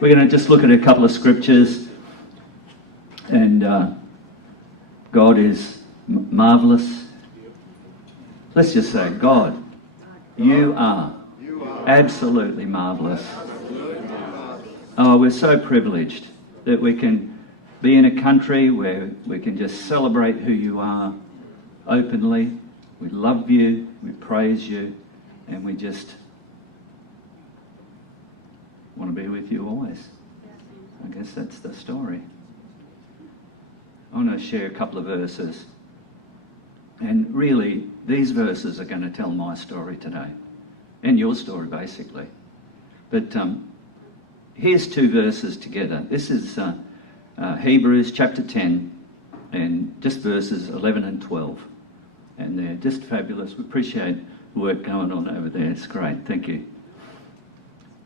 We're going to just look at a couple of scriptures, and God is marvellous. Let's just say, God, you are absolutely marvellous. Oh, we're so privileged that we can be in a country where we can just celebrate who you are openly. We love you, we praise you, and we just want to be with you always. I guess that's the story. I want to share a couple of verses. And really, these verses are going to tell my story today. And your story, basically. But here's two verses together. This is Hebrews chapter 10, and just verses 11 and 12. And they're just fabulous. We appreciate the work going on over there. It's great. Thank you.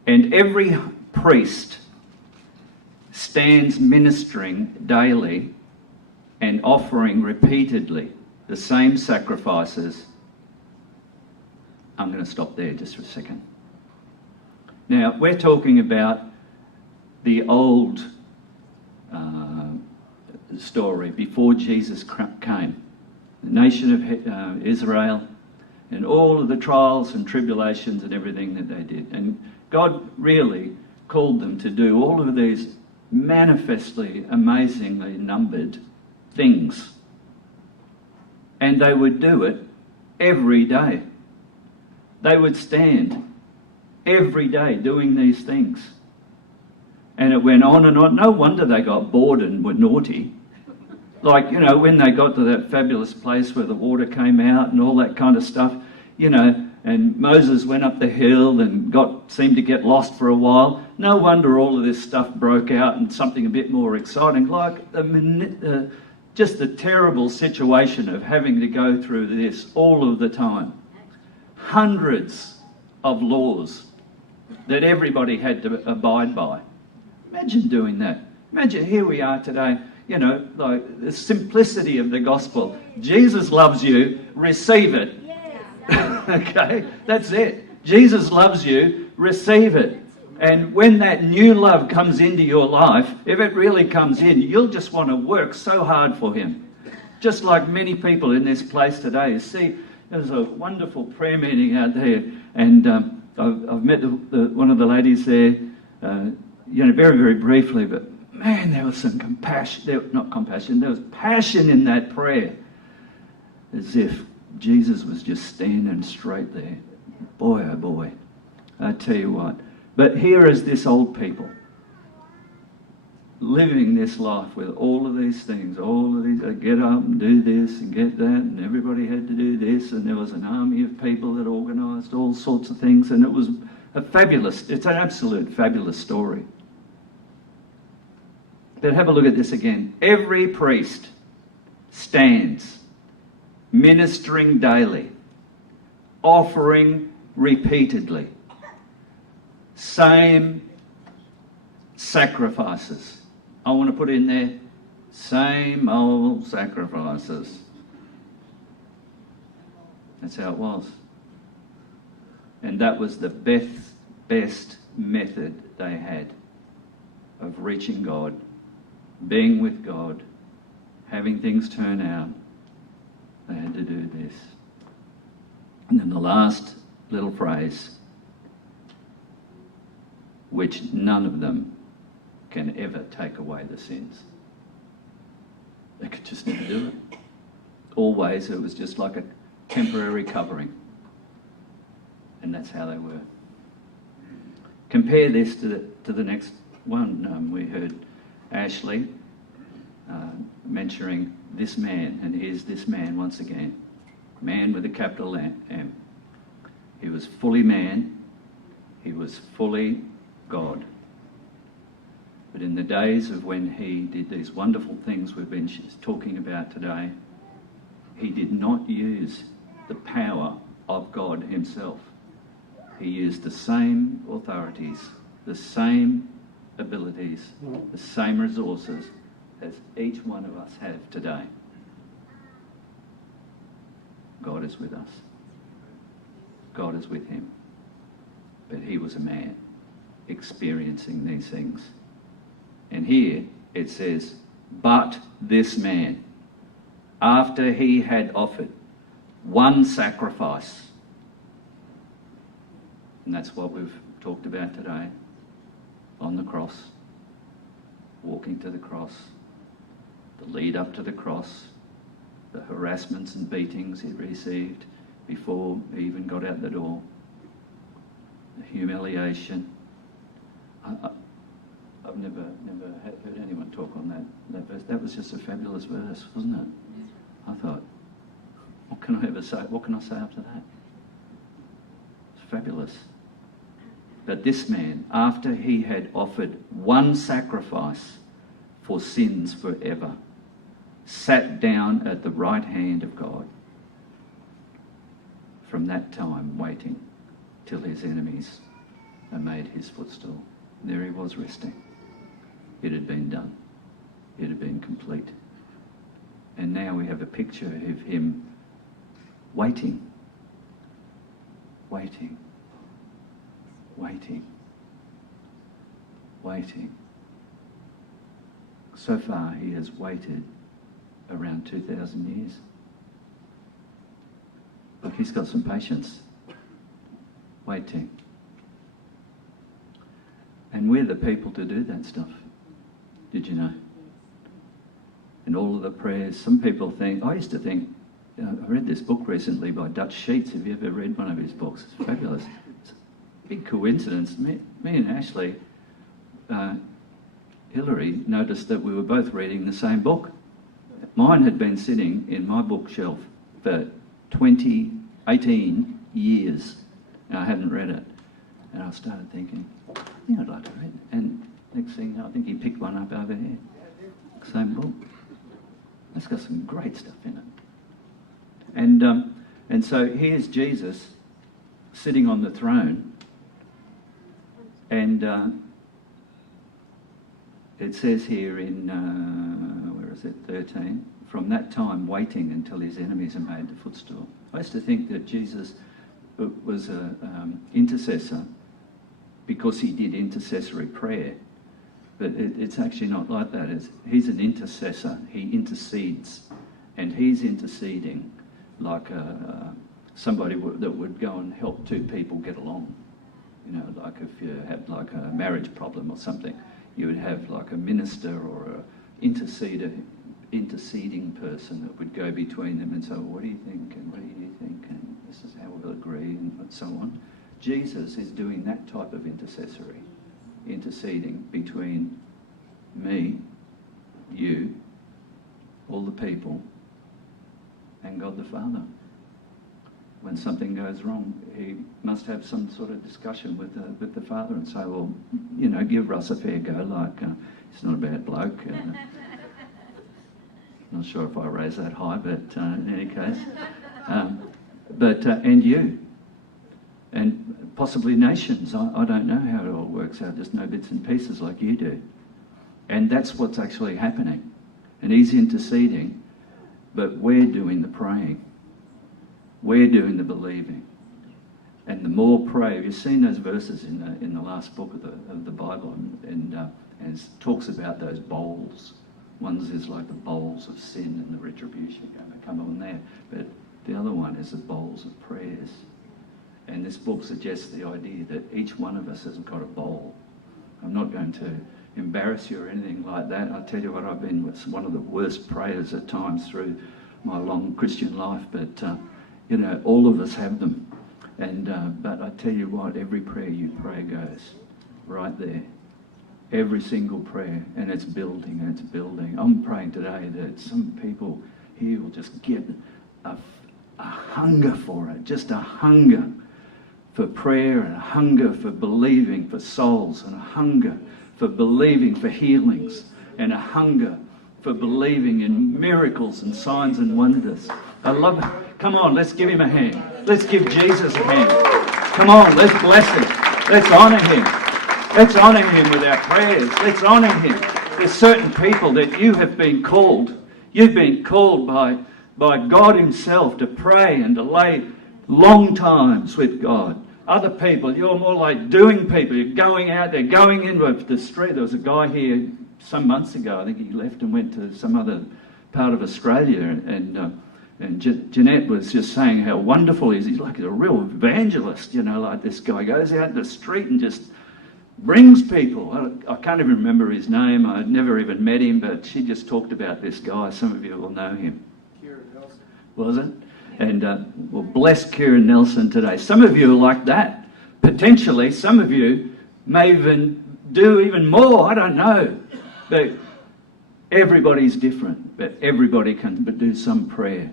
And every priest stands ministering daily and offering repeatedly the same sacrifices. I'm going to stop there just for a second. Now, we're talking about the old story before Jesus came. The nation of Israel and all of the trials and tribulations and everything that they did. And God really called them to do all of these manifestly, amazingly numbered things. And they would do it every day. They would stand every day doing these things. And it went on and on. No wonder they got bored and were naughty. Like, you know, when they got to that fabulous place where the water came out and all that kind of stuff, you know, and Moses went up the hill and seemed to get lost for a while. No wonder all of this stuff broke out and something a bit more exciting, like just the terrible situation of having to go through this all of the time. Hundreds of laws that everybody had to abide by. Imagine doing that. Imagine here we are today, you know, like the simplicity of the gospel. Jesus loves you, receive it. Okay, that's it. Jesus loves you, receive it. And when that new love comes into your life, if it really comes in, you'll just want to work so hard for him. Just like many people in this place today. See, there's a wonderful prayer meeting out there, and I've met one of the ladies there, you know, very, very briefly, but man, there was some compassion, there was passion in that prayer, as if Jesus was just standing straight there. Boy, oh boy, I tell you what. But here is this old people living this life with all of these things, all of these, get up and do this and get that, and everybody had to do this, and there was an army of people that organised all sorts of things, and it was it's an absolute fabulous story. But have a look at this again. Every priest stands ministering daily, offering repeatedly, same sacrifices. I want to put in there, same old sacrifices. That's how it was. And that was the best method they had of reaching God, being with God, having things turn out. They had to do this. And then the last little phrase, which none of them can ever take away the sins. They could just never do it. Always it was just like a temporary covering. And that's how they were. Compare this to the next one. We heard Ashley mentioning this man, and here's this man once again. Man with a capital M. He was fully man. He was fully God. But in the days of when he did these wonderful things we've been talking about today, he did not use the power of God himself. He used the same authorities, the same abilities, the same resources as each one of us have today. God is with us. God is with him. But he was a man. experiencing these things. And here it says, but this man, after he had offered one sacrifice, and that's what we've talked about today, on the cross, walking to the cross, the lead up to the cross, the harassments and beatings he received before he even got out the door, the humiliation. I've never heard anyone talk on that verse. That was just a fabulous verse, wasn't it? I thought, what can I say after that? It's fabulous. But this man, after he had offered one sacrifice for sins forever, sat down at the right hand of God. From that time, waiting till his enemies are made his footstool. There he was resting. It had been done. It had been complete. And now we have a picture of him waiting, waiting, waiting, waiting. So far he has waited around 2,000 years. Look, he's got some patience. Waiting. And we're the people to do that stuff. Did you know? And all of the prayers, some people think, I used to think, I read this book recently by Dutch Sheets. Have you ever read one of his books? It's fabulous. It's a big coincidence. Me and Ashley, Hillary, noticed that we were both reading the same book. Mine had been sitting in my bookshelf for 18 years, and I hadn't read it. And I started thinking, I think I'd like to read it. And next thing, I think he picked one up over here. Same book. It's got some great stuff in it. And so here's Jesus sitting on the throne, and it says here in, 13, from that time waiting until his enemies are made the footstool. I used to think that Jesus was an intercessor because he did intercessory prayer. But it's actually not like that. He's an intercessor. He intercedes. And he's interceding like somebody that would go and help two people get along. You know, like if you had like a marriage problem or something, you would have like a minister or a interceding person that would go between them and say, well, what do you think? And what do you think? And this is how we'll agree, and so on. Jesus is doing that type of interceding between me, you, all the people, and God the Father. When something goes wrong, he must have some sort of discussion with the Father and say, well, you know, give Russ a fair go, like, he's not a bad bloke. Not sure if I raise that high, but in any case. And you. And possibly nations. I don't know how it all works out. Just know bits and pieces like you do. And that's what's actually happening. And he's interceding, but we're doing the praying. We're doing the believing. And the more prayer, you've seen those verses in the last book of the Bible, and it talks about those bowls. One is like the bowls of sin and the retribution going to come on there. But the other one is the bowls of prayers. And this book suggests the idea that each one of us has got a bowl. I'm not going to embarrass you or anything like that. I'll tell you what, I've been with one of the worst prayers at times through my long Christian life, but you know, all of us have them. And but I tell you what, every prayer you pray goes right there. Every single prayer, and it's building and it's building. I'm praying today that some people here will just get a hunger for it, just a hunger for prayer, and a hunger for believing for souls, and a hunger for believing for healings, and a hunger for believing in miracles and signs and wonders. I love it. Come on, let's give him a hand. Let's give Jesus a hand. Come on, let's bless him. Let's honour him. Let's honour him with our prayers. Let's honour him. There's certain people that you have been called. You've been called by God himself to pray and to lay long times with God. Other people, you're more like doing people. You're going out there, going in with the street. There was a guy here some months ago. I think he left and went to some other part of Australia, and Jeanette was just saying how wonderful he is. He's like a real evangelist, like this guy goes out in the street and just brings people. I can't even remember his name. I'd never even met him, but she just talked about this guy. Some of you will know him. Kieran Nelson. Was it? And well, bless Kieran Nelson today. Some of you are like that. Potentially, some of you may even do even more. I don't know. But everybody's different. But everybody can do some prayer.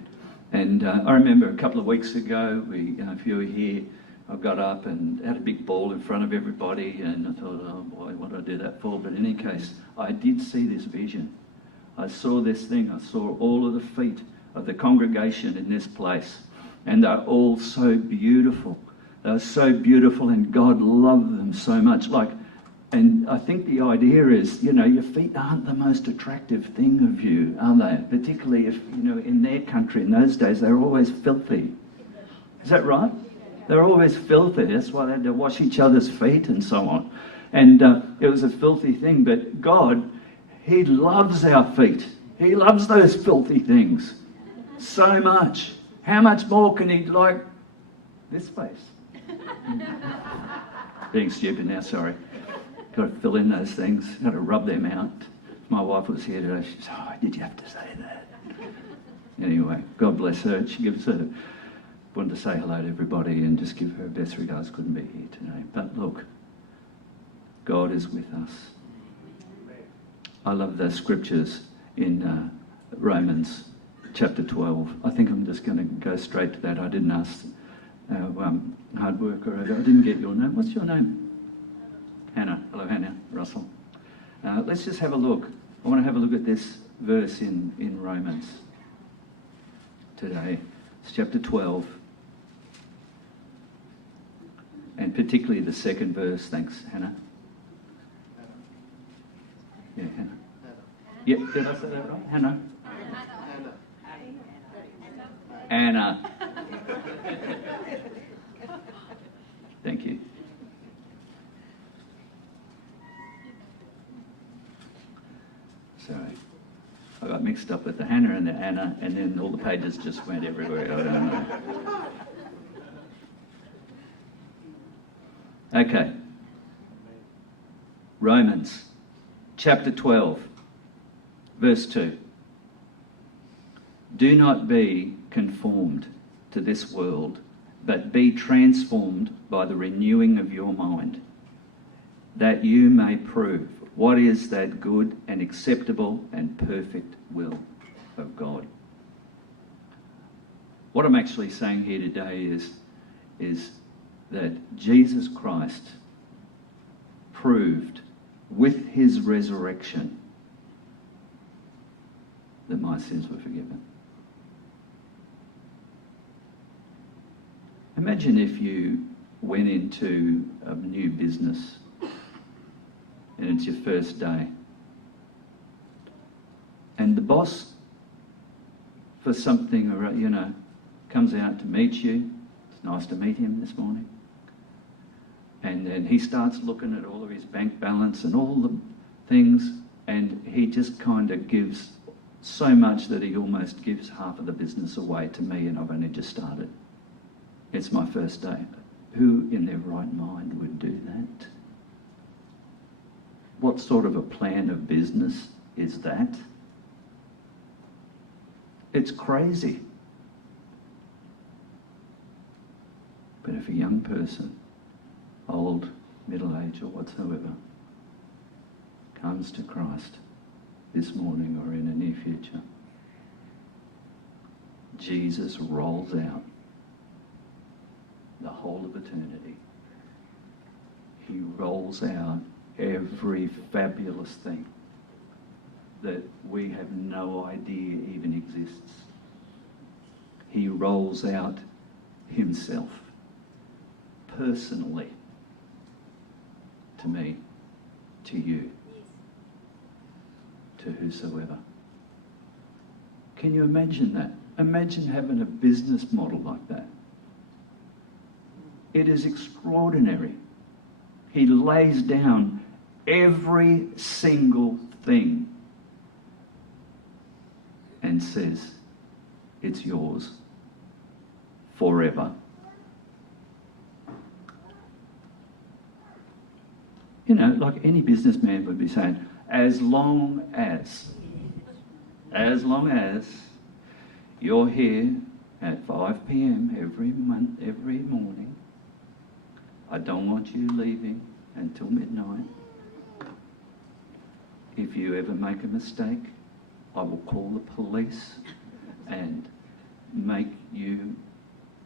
And I remember a couple of weeks ago, if you were here, I got up and had a big ball in front of everybody, and I thought, oh boy, what did I do that for? But in any case, I did see this vision. I saw this thing. I saw all of the feet of the congregation in this place, and they're all so beautiful. They're so beautiful, and God loved them so much. And I think the idea is, your feet aren't the most attractive thing of you, are they? Particularly if, in their country in those days, they were always filthy. Is that right? They're always filthy. That's why they had to wash each other's feet and so on. And it was a filthy thing. But God, He loves our feet. He loves those filthy things so much. How much more can He like this face? Being stupid now, sorry. Got to fill in those things. Got to rub them out. My wife was here today. She said, "Oh, did you have to say that?" Anyway, God bless her. She gives her... wanted to say hello to everybody and just give her best regards. Couldn't be here today. But look, God is with us. I love those scriptures in Romans chapter 12. I think I'm just going to go straight to that. I didn't ask our hard worker. I didn't get your name. What's your name? Hannah. Hello, Hannah. Russell. Let's just have a look. I want to have a look at this verse in Romans today. It's chapter 12. And particularly the second verse. Thanks, Hannah. Yeah, Hannah. Yeah, did I say that right? Hannah? Anna. Thank you. Sorry. I got mixed up with the Hannah and the Anna, and then all the pages just went everywhere. I don't know. Okay. Romans chapter 12, verse 2. Do not be conformed to this world, but be transformed by the renewing of your mind, that you may prove what is that good and acceptable and perfect will of God. What I'm actually saying here today is that Jesus Christ proved with his resurrection that my sins were forgiven. Imagine if you went into a new business and it's your first day, and the boss, for something, comes out to meet you. It's nice to meet him this morning. And then he starts looking at all of his bank balance and all the things, and he just kind of gives so much that he almost gives half of the business away to me, and I've only just started. It's my first day. Who in their right mind would do that? What sort of a plan of business is that? It's crazy. But if a young person, old, middle age or whatsoever, comes to Christ this morning or in the near future, Jesus rolls out the whole of eternity. He rolls out every fabulous thing that we have no idea even exists. He rolls out himself personally to me, to you, to whosoever. Can you imagine that? Imagine having a business model like that. It is extraordinary. He lays down every single thing and says, it's yours forever. You know, like any businessman would be saying, as long as you're here at 5 p.m. every morning, I don't want you leaving until midnight. If you ever make a mistake, I will call the police and make you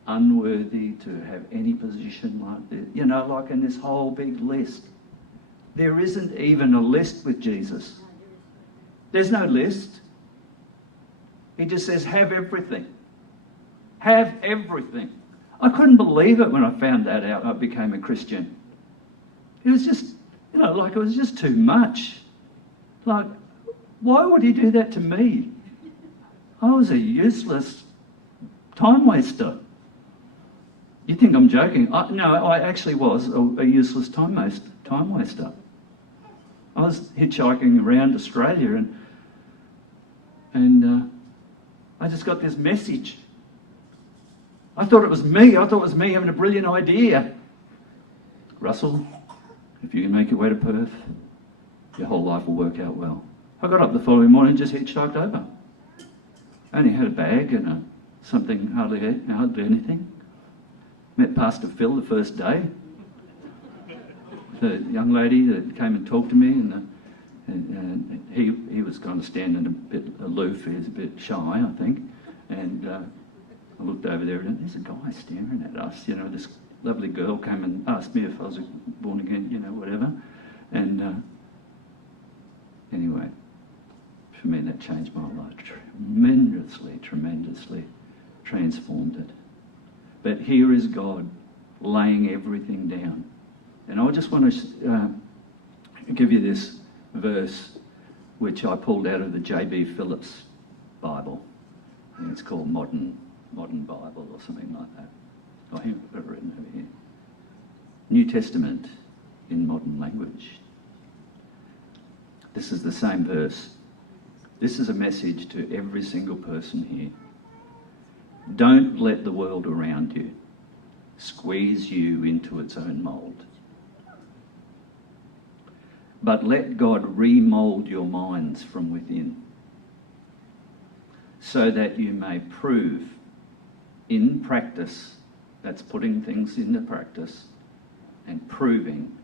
unworthy to have any position like this. You know, like in this whole big list. There isn't even a list with Jesus. There's no list. He just says, have everything. Have everything. I couldn't believe it when I found that out. I became a Christian. It was just, you know, like it was just too much. Like, why would he do that to me? I was a useless time waster. You think I'm joking? No, I actually was a useless time waster. I was hitchhiking around Australia and I just got this message. I thought it was me. I thought it was me having a brilliant idea. Russell, if you can make your way to Perth, your whole life will work out well. I got up the following morning and just hitchhiked over. I only had a bag and something, hardly anything. Met Pastor Phil the first day. The young lady that came and talked to me, and he was kind of standing a bit aloof. He was a bit shy, I think. And I looked over there and there's a guy staring at us. You know, this lovely girl came and asked me if I was born again, you know, whatever. And anyway, for me that changed my life tremendously transformed it. But here is God laying everything down. And I just want to give you this verse which I pulled out of the J.B. Phillips Bible. I think it's called Modern Bible or something like that. I think I've got it written over here. New Testament in modern language. This is the same verse. This is a message to every single person here. Don't let the world around you squeeze you into its own mould. But let God remould your minds from within, so that you may prove in practice, that's putting things into practice, and proving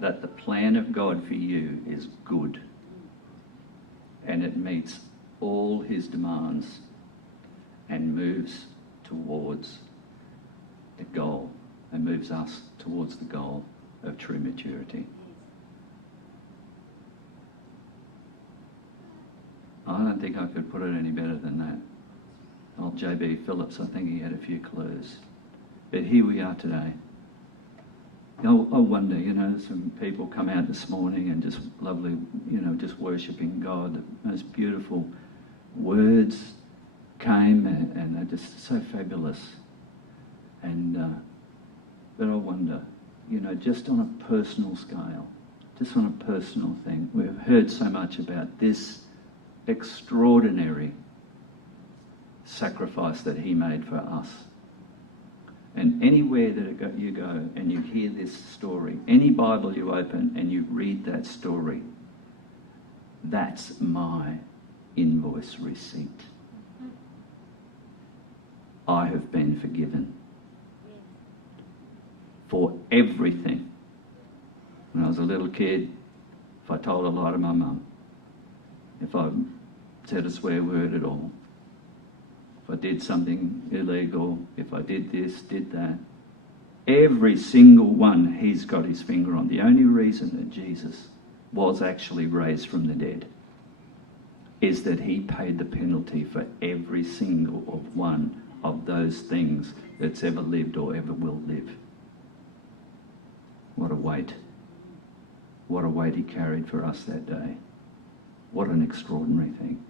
that the plan of God for you is good and it meets all his demands and moves towards the goal, and moves us towards the goal of true maturity. I don't think I could put it any better than that. Old J.B. Phillips, I think he had a few clues. But here we are today. I wonder, you know, some people come out this morning and just lovely, you know, just worshipping God. The most beautiful words came and they're just so fabulous. And but I wonder, you know, just on a personal scale, just on a personal thing, we've heard so much about this extraordinary sacrifice that he made for us. And anywhere that you go and you hear this story, any Bible you open and you read that story, that's my invoice receipt. I have been forgiven for everything. When I was a little kid, if I told a lie to my mum, if I said a swear word at all, if I did something illegal, if I did this, did that, every single one he's got his finger on. The only reason that Jesus was actually raised from the dead is that he paid the penalty for every single one of those things that's ever lived or ever will live. What a weight. What a weight he carried for us that day. What an extraordinary thing.